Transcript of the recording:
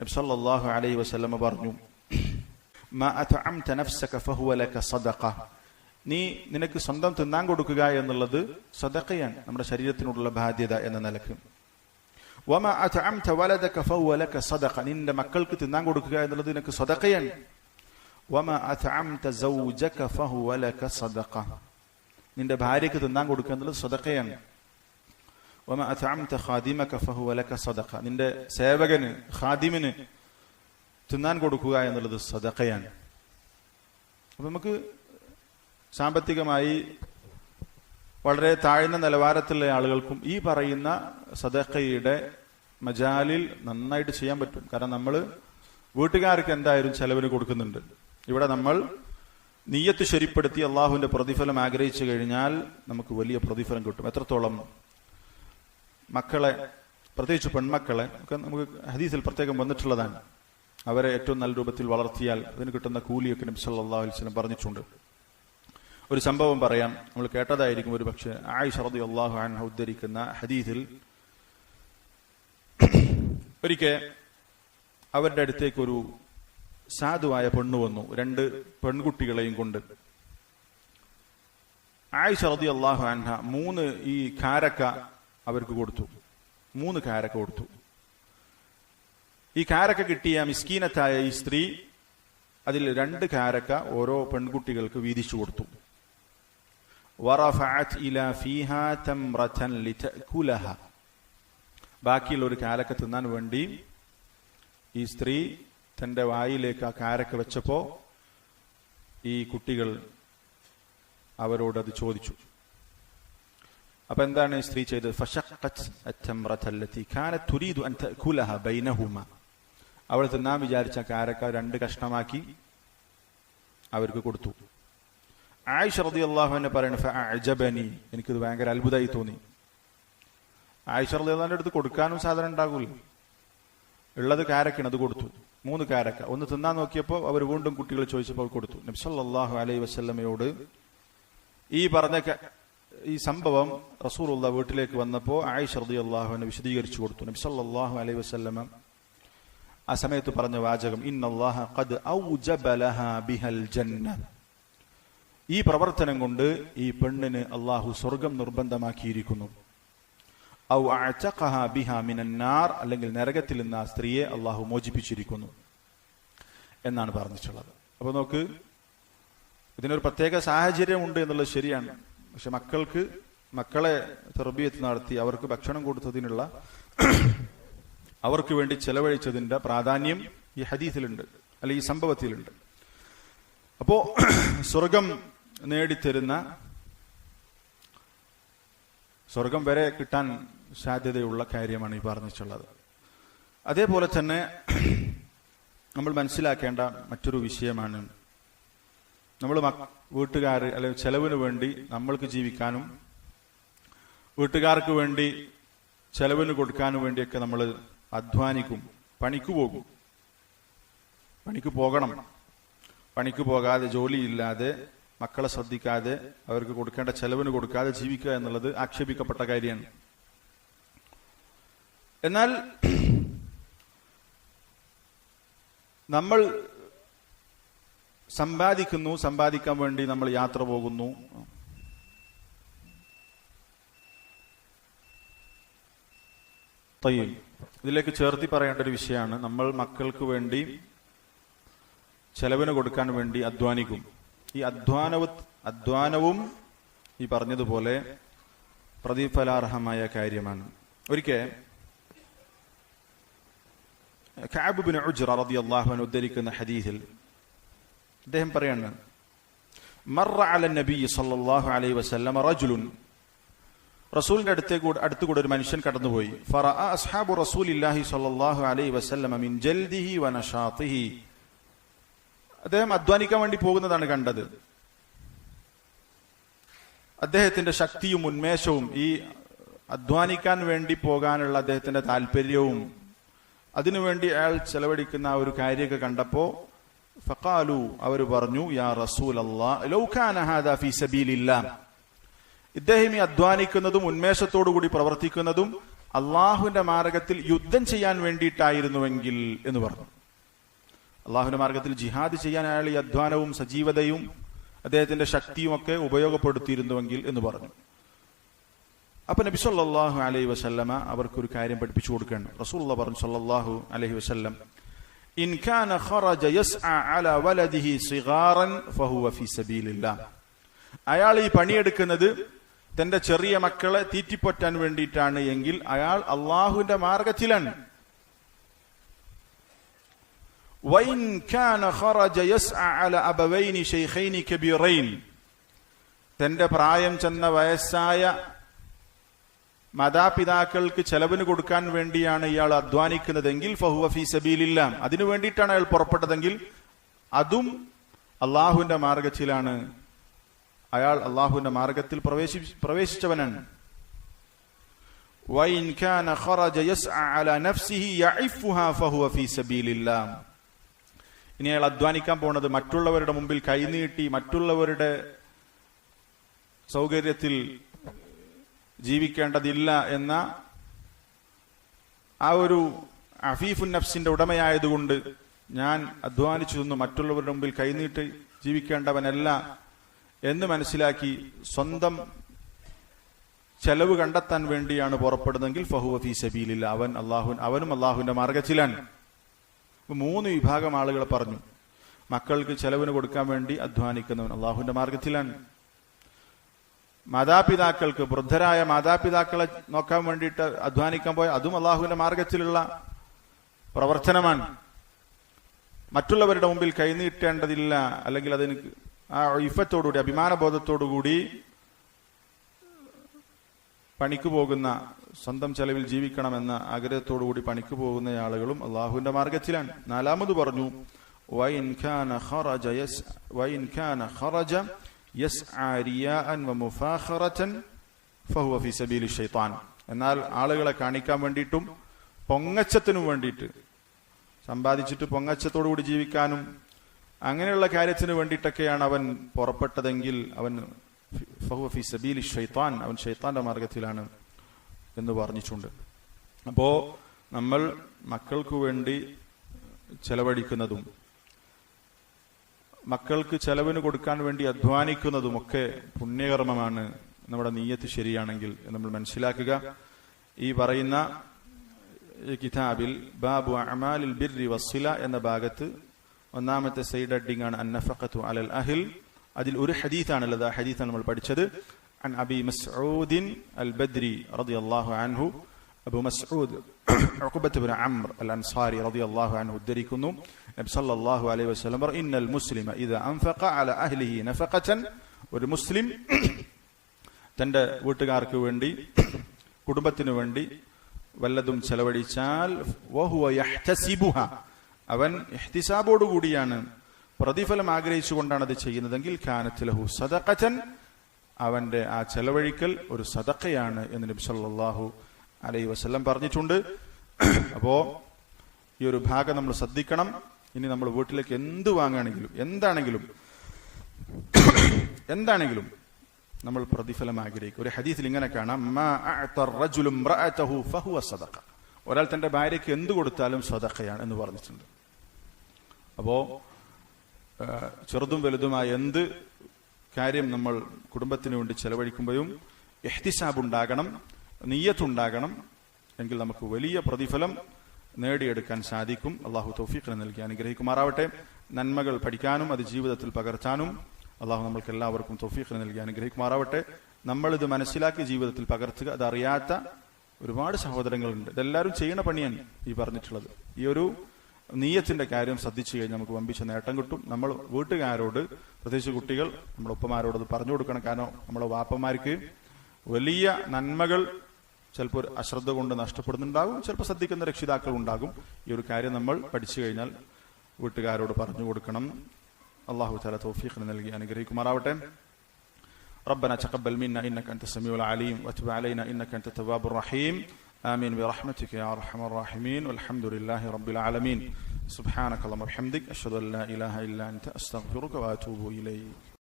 നബ്സല്ലാഹു അലൈഹി വസല്ലമ പറഞ്ഞു "മാ അത്അംത നഫ്സക ഫഹുവ ലക സദഖ." നീ നിനക്ക് സ്വന്തം തിന്നാൻ കൊടുക്കുക എന്നുള്ളത് സദഖയാണ് നമ്മുടെ ശരീരത്തിനുള്ള ബാധ്യത എന്ന നിലയ്ക്ക്. വമ അത്അംത വലദക ഫഹുവ ലക സദഖ. നിന്റെ മക്കൾക്ക് തിന്നാൻ കൊടുക്കുക എന്നുള്ളത് നിനക്ക് സദഖയാണ്. വമ അത്അംത സൗജക ഫഹുവ ലക സദഖ. നിന്റെ ഭാര്യയ്ക്ക് തിന്നാൻ കൊടുക്കുക എന്നുള്ളത് സദഖയാണ്. ഖാദിമക ഫഹുവ ലക സദഖ നിന്റെ സേവകന് ഖാദിമിന് തിന്നാൻ കൊടുക്കുക എന്നുള്ളത് സദഖയാണ്. അപ്പൊ നമുക്ക് സാമ്പത്തികമായി വളരെ താഴ്ന്ന നിലവാരത്തിലുള്ള ആളുകൾക്കും ഈ പറയുന്ന സദഖയുടെ മജാലിൽ നന്നായിട്ട് ചെയ്യാൻ പറ്റും. കാരണം നമ്മൾ വീട്ടുകാർക്ക് എന്തായാലും ചെലവിന് കൊടുക്കുന്നുണ്ട്. ഇവിടെ നമ്മൾ നീയത്ത് ശരിപ്പെടുത്തി അള്ളാഹുവിന്റെ പ്രതിഫലം ആഗ്രഹിച്ചു കഴിഞ്ഞാൽ നമുക്ക് വലിയ പ്രതിഫലം കിട്ടും. എത്രത്തോളം മക്കളെ പ്രത്യേകിച്ച് പെൺമക്കളെ ഒക്കെ നമുക്ക് ഹദീസിൽ പ്രത്യേകം വന്നിട്ടുള്ളതാണ്. അവരെ ഏറ്റവും നല്ല രൂപത്തിൽ വളർത്തിയാൽ അതിന് കിട്ടുന്ന കൂലിയൊക്കെ നബി സല്ലല്ലാഹു അലൈഹി വസല്ലം പറഞ്ഞിട്ടുണ്ട്. ഒരു സംഭവം പറയാം. നമ്മൾ കേട്ടതായിരിക്കും ഒരു പക്ഷേ ആയിഷ അള്ളാഹു അൻഹ ഉദ്ധരിക്കുന്ന ഹദീസിൽ. ഒരിക്കൽ അവരുടെ അടുത്തേക്ക് ഒരു സാധുവായ പെണ്ണു വന്നു. രണ്ട് പെൺകുട്ടികളെയും കൊണ്ട്. ആയിഷ അള്ളാഹു അൻഹ മൂന്ന് ഈ കാരക്ക അവർക്ക് കൊടുത്തു. മൂന്ന് കാരക്ക കൊടുത്തു. ഈ കാരക്ക കിട്ടിയ മിസ്കീനത്തായ ഈ സ്ത്രീ അതിൽ രണ്ട് കാരക്ക ഓരോ പെൺകുട്ടികൾക്ക് വീതിച്ചു കൊടുത്തു. ബാക്കിയുള്ള ഒരു കാരക്ക തിന്നാൻ വേണ്ടി ഈ സ്ത്രീ തന്റെ വായിലേക്ക് ആ കാരക്ക വെച്ചപ്പോ ഈ കുട്ടികൾ അവരോട് അത് ചോദിച്ചു. അപ്പൊ എന്താണ് സ്ത്രീ ചെയ്തത്? അവൾ തിന്നാൻ വിചാരിച്ച കാരക്ക രണ്ട് കഷ്ണമാക്കി അവർക്ക് കൊടുത്തു. ആയിഷ റളിയല്ലാഹു അൻഹ എന്നെ ഫഅജബനി. എനിക്കിത് ഭയങ്കര അത്ഭുതമായി തോന്നി. ആയിഷ റളിയല്ലാഹുവിന്റെ അടുത്ത് കൊടുക്കാനും സാധനം ഉണ്ടാകൂല. ഉള്ളത് കാരക്കാണ് അത് കൊടുത്തു. മൂന്ന് കാരക്ക. ഒന്ന് തിന്നാൻ നോക്കിയപ്പോൾ അവർ വീണ്ടും കുട്ടികൾ ചോദിച്ചപ്പോൾ കൊടുത്തു. നബ്സല്ലാഹു അലൈ അലൈഹി വസല്ലമയോട് ഈ പറഞ്ഞ ഈ സംഭവം റസൂറുള്ള വീട്ടിലേക്ക് വന്നപ്പോൾ ആയിഷ റളിയല്ലാഹു അൻഹ വിശദീകരിച്ചു കൊടുത്തു. നബി സല്ലാഹു അലൈ വസ്ലമ ആ സമയത്ത് പറഞ്ഞ വാചകം ജന്ന. ഈ പ്രവർത്തനം കൊണ്ട് ഈ പെണ്ണിന് അള്ളാഹു സ്വർഗം നിർബന്ധമാക്കിയിരിക്കുന്നു. ഔ മിനൻ അല്ലെങ്കിൽ നരകത്തിൽ നിന്ന് ആ സ്ത്രീയെ അള്ളാഹു മോചിപ്പിച്ചിരിക്കുന്നു എന്നാണ് പറഞ്ഞിട്ടുള്ളത്. അപ്പൊ നോക്ക് ഇതിനൊരു പ്രത്യേക സാഹചര്യമുണ്ട് എന്നുള്ളത് ശരിയാണ്. പക്ഷെ മക്കൾക്ക് മക്കളെ തെർബിയത്ത് നടത്തി അവർക്ക് ഭക്ഷണം കൊടുത്തതിനുള്ള അവർക്ക് വേണ്ടി ചെലവഴിച്ചതിന്റെ പ്രാധാന്യം ഈ ഹദീസിലുണ്ട് അല്ലെ ഈ സംഭവത്തിലുണ്ട്. അപ്പോ സ്വർഗം നേടിത്തരുന്ന സ്വർഗം വരെ കിട്ടാൻ സാധ്യതയുള്ള കാര്യമാണ് ഈ പറഞ്ഞിട്ടുള്ളത്. അതേപോലെ തന്നെ നമ്മൾ മനസ്സിലാക്കേണ്ട മറ്റൊരു വിഷയമാണ് നമ്മൾ വീട്ടുകാർ അല്ലെങ്കിൽ ചെലവിന് വേണ്ടി നമ്മൾക്ക് ജീവിക്കാനും വീട്ടുകാർക്ക് വേണ്ടി ചെലവിന് കൊടുക്കാനും വേണ്ടിയൊക്കെ നമ്മൾ അധ്വാനിക്കും. പണിക്ക് പോകും. പണിക്ക് പോകണം. പണിക്ക് പോകാതെ ജോലിയില്ലാതെ മക്കളെ ശ്രദ്ധിക്കാതെ അവർക്ക് കൊടുക്കേണ്ട ചെലവിന് കൊടുക്കാതെ ജീവിക്കുക എന്നുള്ളത് ആക്ഷേപിക്കപ്പെട്ട കാര്യമാണ്. എന്നാൽ നമ്മൾ സമ്പാദിക്കുന്നു സമ്പാദിക്കാൻ വേണ്ടി നമ്മൾ യാത്ര പോകുന്നു. തയ്യും. ഇതിലേക്ക് ചേർത്തി പറയേണ്ട ഒരു വിഷയമാണ്. നമ്മൾ മക്കൾക്ക് വേണ്ടി ചെലവിന് കൊടുക്കാൻ വേണ്ടി അധ്വാനിക്കും. ഈ അധ്വാനവ അധ്വാനവും ഈ പറഞ്ഞതുപോലെ പ്രതിഫലാർഹമായ കാര്യമാണ്. ഒരിക്കൽ ഖാബുബിൻ ഉജ്റ റളിയല്ലാഹു അൻഹു ഉദ്ധരിക്കുന്ന ഹദീസിൽ അദ്ദേഹം പറയാണ് മറ അല നബി സല്ലല്ലാഹു അലൈഹി വസ്ലമ റജുലുൻ. റസൂലിന്റെ അടുത്തേക്ക് അടുത്ത് കൂടെ ഒരു മനുഷ്യൻ കടന്നുപോയി. ഫറഅ അസ്ഹാബു റസൂലില്ലാഹി സല്ലല്ലാഹു അലൈഹി വസല്ലം മിൻ ജൽദിഹി വനഷാത്തിഹി അദ്ദേഹം അധ്വാനിക്കാൻ വേണ്ടി പോകുന്നതാണ് കണ്ടത്. അദ്ദേഹത്തിന്റെ ശക്തിയും ഉന്മേഷവും ഈ അധ്വാനിക്കാൻ വേണ്ടി പോകാനുള്ള അദ്ദേഹത്തിന്റെ താല്പര്യവും അതിനുവേണ്ടി അയാൾ ചെലവഴിക്കുന്ന ആ ഒരു കാര്യമൊക്കെ കണ്ടപ്പോ ഫഖാലു അവർ പറഞ്ഞു യാ റസൂൽ ഇദ്ദേഹം ഈ അധ്വാനിക്കുന്നതും ഉന്മേഷത്തോടു കൂടി പ്രവർത്തിക്കുന്നതും അള്ളാഹുവിന്റെ മാർഗത്തിൽ യുദ്ധം ചെയ്യാൻ വേണ്ടിയിട്ടായിരുന്നുവെങ്കിൽ എന്ന് പറഞ്ഞു. അള്ളാഹുവിന്റെ മാർഗത്തിൽ ജിഹാദ് ചെയ്യാൻ അയാൾ ഈ അധ്വാനവും സജീവതയും അദ്ദേഹത്തിന്റെ ശക്തിയും ഒക്കെ ഉപയോഗപ്പെടുത്തിയിരുന്നുവെങ്കിൽ എന്ന് പറഞ്ഞു. അപ്പൊ നബി സല്ലാഹു അലൈഹി വസല്ലമ അവർക്കൊരു കാര്യം പഠിപ്പിച്ചു കൊടുക്കുകയാണ്. റസൂള്ള പറഞ്ഞു സല്ലാഹു അലൈഹി വസല്ലം ഇൻ കാന ഖറജ യസ്അ അല വലദിഹി സിഗാറൻ ഫഹുവ ഫീ സബീലില്ലാഹ് അയാൾ ഈ പണിയെടുക്കുന്നത് തന്റെ ചെറിയ മക്കളെ തീറ്റിപ്പൊറ്റാൻ വേണ്ടിയിട്ടാണ് എങ്കിൽ അയാൾ അള്ളാഹുവിന്റെ മാർഗത്തിലാണ് وإن كان خرج يسعى على أبوين شيخين كبيرين തന്റെ പ്രായം ചെന്ന വയസ്സായ മാതാപിതാക്കൾക്ക് ചെലവിന് കൊടുക്കാൻ വേണ്ടിയാണ് ഇയാൾ അധ്വാനിക്കുന്നതെങ്കിൽ ഫഹുവ ഫി സബീലില്ല. അതിനു വേണ്ടിയിട്ടാണ് അയാൾ പുറപ്പെട്ടതെങ്കിൽ അതും അള്ളാഹുവിന്റെ മാർഗത്തിലാണ്. അയാൾ അള്ളാഹുവിന്റെ മാർഗത്തിൽ പ്രവേശി പ്രവേശിച്ചവനാണ്. ഇനി അയാൾ അധ്വാനിക്കാൻ പോണത് മറ്റുള്ളവരുടെ മുമ്പിൽ കൈനീട്ടി മറ്റുള്ളവരുടെ സൗകര്യത്തിൽ ജീവിക്കേണ്ടതില്ല എന്ന ആ ഒരു അഫീഫുൻ നഫ്സിന്റെ ഉടമയായതുകൊണ്ട് ഞാൻ അധ്വാനിച്ചു നിന്ന്. മറ്റുള്ളവരുടെ മുമ്പിൽ കൈനീട്ടി ജീവിക്കേണ്ടവനല്ല എന്ന് മനസ്സിലാക്കി സ്വന്തം ചെലവ് കണ്ടെത്താൻ വേണ്ടിയാണ് പുറപ്പെടുന്നതെങ്കിൽ ഫഹു ഫീ സബീലില്ല. അവൻ അള്ളാഹു അവനും അള്ളാഹുവിന്റെ മാർഗച്ചിലാണ് മൂന്ന് വിഭാഗം ആളുകൾ പറഞ്ഞു മക്കൾക്ക് ചെലവിന് കൊടുക്കാൻ വേണ്ടി അധ്വാനിക്കുന്നവൻ അള്ളാഹുവിന്റെ മാർഗത്തിലാണ്. മാതാപിതാക്കൾക്ക് വൃദ്ധരായ മാതാപിതാക്കളെ നോക്കാൻ വേണ്ടിയിട്ട് അധ്വാനിക്കാൻ പോയ അതും അള്ളാഹുവിന്റെ മാർഗത്തിലുള്ള പ്രവർത്തനമാണ്. മറ്റുള്ളവരുടെ മുമ്പിൽ കൈനീട്ടേണ്ടതില്ല അല്ലെങ്കിൽ അതിന് ആ ഇഫത്തോടുകൂടി അഭിമാനബോധത്തോടുകൂടി പണിക്ക് പോകുന്ന സ്വന്തം ചെലവിൽ ജീവിക്കണമെന്ന ആഗ്രഹത്തോടുകൂടി പണിക്ക് പോകുന്ന ആളുകളും അള്ളാഹുവിന്റെ മാർഗത്തിലാണ്. നാലാമത് പറഞ്ഞു വൈൻഖാന ഷെയ്ത്താൻ എന്നാൽ ആളുകളെ കാണിക്കാൻ വേണ്ടിയിട്ടും പൊങ്ങച്ചത്തിനും വേണ്ടിയിട്ട് സമ്പാദിച്ചിട്ട് പൊങ്ങച്ചത്തോടുകൂടി ജീവിക്കാനും അങ്ങനെയുള്ള കാര്യത്തിന് വേണ്ടിയിട്ടൊക്കെയാണ് അവൻ പുറപ്പെട്ടതെങ്കിൽ അവൻ ഫി സബീൽ ഷെയ്ത്താൻ അവൻ ഷെയ്ത്താന്റെ മാർഗത്തിലാണ് എന്ന് പറഞ്ഞിട്ടുണ്ട്. അപ്പോൾ നമ്മൾ മക്കൾക്ക് വേണ്ടി ചെലവഴിക്കുന്നതും മക്കൾക്ക് ചെലവിന് കൊടുക്കാൻ വേണ്ടി അധ്വാനിക്കുന്നതുമൊക്കെ പുണ്യകർമ്മമാണ് നമ്മുടെ നീയത്ത് ശരിയാണെങ്കിൽ നമ്മൾ മനസ്സിലാക്കുക ഈ പറയുന്ന ഈ കിതാബിൽ ബാബു അമാലിൽ ബിർരി വസ്സില എന്ന ഭാഗത്ത് ഒന്നാമത്തെ സൈഡ് അഡിംഗ് ആണ് അന്നഫഖത്തു അലൽ അഹിൽ അതിൽ ഒരു ഹദീത്താണുള്ളത് ആ ഹദീത്താണ് നമ്മൾ പഠിച്ചത് عن أبي مسعود البدري رضي الله عنه أبو مسعود عقبة بن عمرو الأنصاري رضي الله عنه നബി സല്ലല്ലാഹു അലൈഹി വസല്ലം പറഞ്ഞു ഇന്നൽ മുസ്ലിമ ഇത് അൻഫഖ അല അഹ്ലിഹി നഫഖതൻ. ഒരു മുസ്ലിം തന്റെ വീട്ടുകാർക്ക് വേണ്ടി കുടുംബത്തിനു വേണ്ടി വല്ലതും ചെലവഴിച്ചാൽ അവൻ കൂടിയാണ് പ്രതിഫലം ആഗ്രഹിച്ചുകൊണ്ടാണ് അത് ചെയ്യുന്നതെങ്കിൽ ഖാനത്തിലഹു സദക്കച്ചൻ അവന്റെ ആ ചെലവഴിക്കൽ ഒരു സദക്കയാണ് എന്ന് നബി സല്ലാഹു അലൈഹി വസ്ലം പറഞ്ഞിട്ടുണ്ട്. അപ്പോ ഈ ഒരു ഭാഗം നമ്മൾ ശ്രദ്ധിക്കണം. ഇനി നമ്മൾ വീട്ടിലേക്ക് എന്ത് വാങ്ങുകയാണെങ്കിലും എന്താണെങ്കിലും എന്താണെങ്കിലും നമ്മൾ പ്രതിഫലം ആഗ്രഹിക്കും. ഒരു ഹദീസിൽ ഇങ്ങനെ കാണാം ഒരാൾ തന്റെ ഭാര്യയ്ക്ക് എന്ത് കൊടുത്താലും സദഖയാണ് എന്ന് പറഞ്ഞിട്ടുണ്ട്. അപ്പോ ചെറുതും വലുതുമായ എന്ത് കാര്യം നമ്മൾ കുടുംബത്തിന് വേണ്ടി ചെലവഴിക്കുമ്പോഴും എഹ്തിസാബ് ഉണ്ടാകണം നീയത്തുണ്ടാകണം എങ്കിൽ നമുക്ക് വലിയ പ്രതിഫലം നേടിയെടുക്കാൻ സാധിക്കും. അള്ളാഹു തൗഫീഖിനെ നൽകി അനുഗ്രഹിക്കുമാറാവട്ടെ. നന്മകൾ പഠിക്കാനും അത് ജീവിതത്തിൽ പകർത്താനും അള്ളാഹു നമ്മൾക്ക് എല്ലാവർക്കും തൗഫീഖിനെ നൽകി അനുഗ്രഹിക്കുമാറാവട്ടെ. നമ്മൾ ഇത് മനസ്സിലാക്കി ജീവിതത്തിൽ പകർത്തുക അതറിയാത്ത ഒരുപാട് സഹോദരങ്ങളുണ്ട്. ഇതെല്ലാവരും ചെയ്യണ പണിയാണ് ഈ പറഞ്ഞിട്ടുള്ളത്. ഈ ഒരു നീയത്തിന്റെ കാര്യം ശ്രദ്ധിച്ചു കഴിഞ്ഞാൽ നമുക്ക് വമ്പിച്ച നേട്ടം കിട്ടും. നമ്മൾ വീട്ടുകാരോട് പ്രത്യേകിച്ച് കുട്ടികൾ നമ്മുടെ ഉപ്പമാരോട് അത് പറഞ്ഞു കൊടുക്കണം. കാരണം നമ്മുടെ വാപ്പമാർക്ക് വലിയ നന്മകൾ ചിലപ്പോൾ ഒരു അശ്രദ്ധ കൊണ്ട് നഷ്ടപ്പെടുന്നുണ്ടാകും ചിലപ്പോൾ ശ്രദ്ധിക്കുന്ന രക്ഷിതാക്കൾ ഉണ്ടാകും ഈ ഒരു കാര്യം നമ്മൾ പഠിച്ചു കഴിഞ്ഞാൽ വീട്ടുകാരോട് പറഞ്ഞു കൊടുക്കണം അള്ളാഹു താല തൗഫീഖിന് നൽകി അനുഗ്രഹിക്കുമാറാവട്ടെ ربنا تقبل منا انك انت السميع العليم وتب علينا انك انت التواب الرحيم امين برحمتك يا ارحم الراحمين والحمد لله رب العالمين سبحانك اللهم وبحمدك اشهد ان لا اله الا انت استغفرك واتوب اليك